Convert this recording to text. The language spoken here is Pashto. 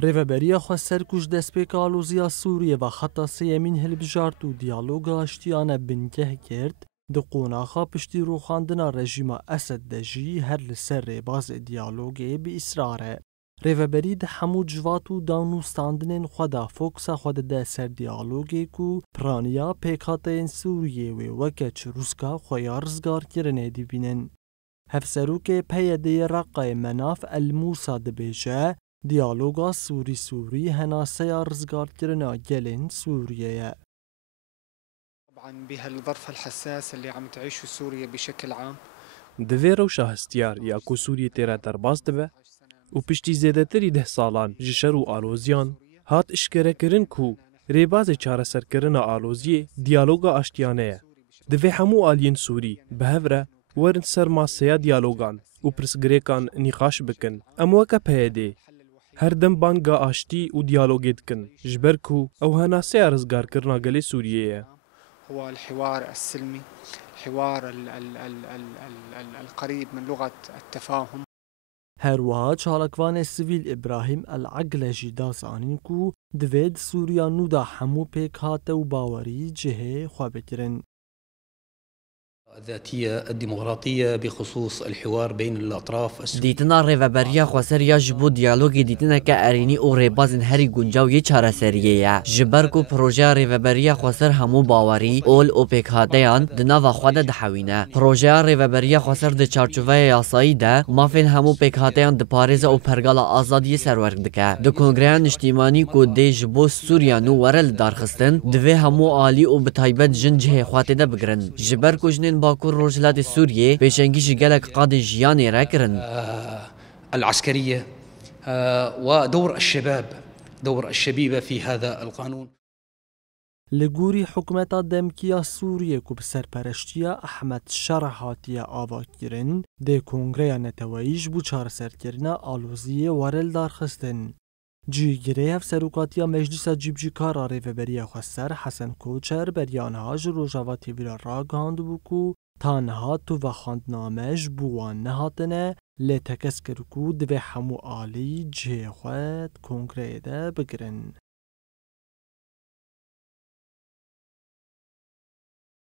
ریوبریا خو سرکوش دسپیک آلوزیا سوریه و خطا سیمین هلبجارت و دیالوگا اشتیانه بنگه کرد د قوناخا پشتی رو خواندنا رژیم اسد دجی هر لسر باز دیالوگی به اصراره. ریوبری ده همو جوات و دانوستاندنین خدا فوکسا خود ده سر دیالوگی کو پرانیا پیکاتین سوریه و وکچ روسکا خویارزگار کرنه دی بینن. هفسروک پیده رقای مناف الموسا دبیجه دیالوگا سوری هناسه رزگار کرنا گلین سوریه. طبعا بهالظرف الحساس اللي عم تعيشه سوريا بشكل عام دوی روشا هستیار یا کو سوریه تیره درباز دبه و پشتی زیده تری 10 سالان جشر و آلوزیان هات اشکره کرن کو ریباز چاره سر کرن آلوزیه دیالوگا اشتیانه دوی همو آلین سوری به هفره ورن سر ماسیا دیالوگان و پرسگریکان نقاش بکن اموکا پیده هر دم بانگا آشتی و دیالوگید کن جبر کو او هناسه رزگار کرنا گلی سوریه هو الحوار السلمي الحوار القريب من لغة التفاهم. هروها چالکوان سویل ابراهیم العقلجی دازانین کو دوید سوریا نودا همو پیک هاته و باوری جهه خواه بکرن. الذاتية الديمقراطية بخصوص الحوار بين الأطراف ديتنا ريفابريا خواسريا جبو ديالوغي ديتنا كأريني او ريبازن هري گونجاو يه چارة سرية جبركو پروژه ريفابريا خواسر همو باوري اول اوپیک هاتيان دناوا خواده دحوينه پروژه ريفابريا خواسر ده چارچوه ياسایی ده مافين همو پیک هاتيان ده پاريزه او پرگالا آزادي سرورگ دكه ده کنگرهان اجتماعي کو ده جبو سوريا نو ورل دارخستن دوه همو آلي او بتايبت جن جه خواته ده بگرن جبركو جنين باكور روجلات سوريا بيشنجيش جالك قاضي جياني راكرن العسكرية ودور الشباب دور الشبيبة في هذا القانون. لگوری حکومت دمکیا سوریه کو بسرپرشتیا احمد شرحاتیا آوا کرن ده کنگره نتواییش بو چار سرکرنا آلوزیه ورل دارخستن. جیگره هف سروکاتیا مجلس جیبجی کار ریوبریا خسر حسن کوچر بریانهاج روژاواتی ویرا را گاند بوکو تانها تو و خاندنامش بوان نهاتنه لی تکس کرکو دوی همو آلی جه خواد کنگره ده بگرن.